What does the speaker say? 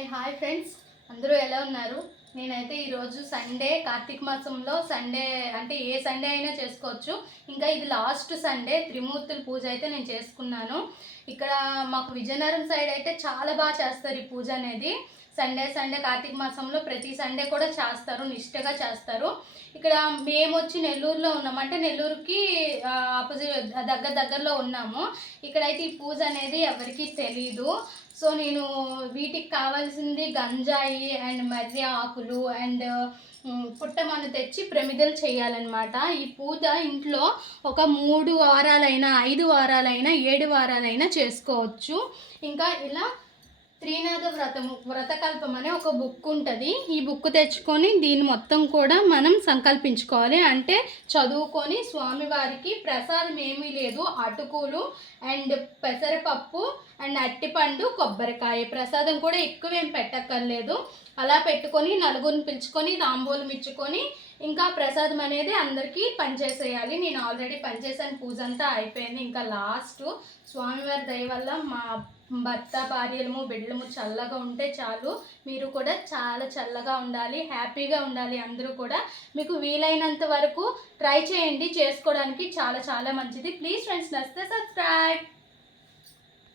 ఏ hi friends. అందరూ ఎలా ఉన్నారు? నేనైతే ఈరోజు సండే కార్తీక మాసంలో సండే అంటే ఏ సండే అయినా చేసుకోవచ్చు. ఇంకా ఇది లాస్ట్ సండే త్రిమూర్తుల పూజ అయితే నేను చేసుకున్నాను. ఇక్కడ మాకు విజయనగరం సైడ్ అయితే చాలా బాగా చేస్తారు ఈ పూజ అనేది. సండే సండే కార్తీక మాసంలో ప్రతి సండే కూడా చేస్తారు నిష్ఠగా చేస్తారు. ఇక్కడ మేము వచ్చి నెల్లూరులో ఉన్నాం. అంటే నెల్లూరుకి ఆపోజిట్ దగ్గర దగ్గరలో ఉన్నాము. ఇక్కడైతే ఈ పూజ అనేది ఎవరికీ తెలీదు. సో నేను వీటికి కావాల్సింది గంజాయి అండ్ మర్రి ఆకులు అండ్ పుట్టమన్ను తెచ్చి ప్రమిదలు చేయాలన్నమాట. ఈ పూజ ఇంట్లో ఒక మూడు వారాలైనా ఐదు వారాలైనా ఏడు వారాలైనా చేసుకోవచ్చు. ఇంకా ఇలా త్రినాథ వ్రతము వ్రతకల్పం అనే ఒక బుక్ ఉంటుంది. ఈ బుక్ తెచ్చుకొని దీన్ని మొత్తం కూడా మనం సంకల్పించుకోవాలి. అంటే చదువుకొని స్వామివారికి ప్రసాదం ఏమీ లేదు. అటుకులు అండ్ పెసరపప్పు అండ్ అట్టిపండు కొబ్బరికాయ. ప్రసాదం కూడా ఎక్కువ ఏం పెట్టక్కర్లేదు. అలా పెట్టుకొని నలుగురిని పిలుచుకొని తాంబూలం ఇచ్చుకొని ఇంకా ప్రసాదం అనేది అందరికీ పనిచేసేయాలి. నేను ఆల్రెడీ పనిచేసాను పూజ అంతా అయిపోయింది. ఇంకా లాస్ట్ స్వామివారి దయ వల్ల మా భర్త భార్యలము బిడ్డలము చల్లగా ఉంటే చాలు. మీరు కూడా చాలా చల్లగా ఉండాలి హ్యాపీగా ఉండాలి అందరూ కూడా. మీకు వీలైనంత వరకు ట్రై చేయండి. చేసుకోవడానికి చాలా చాలా మంచిది. ప్లీజ్ ఫ్రెండ్స్ నచ్చితే సబ్స్క్రైబ్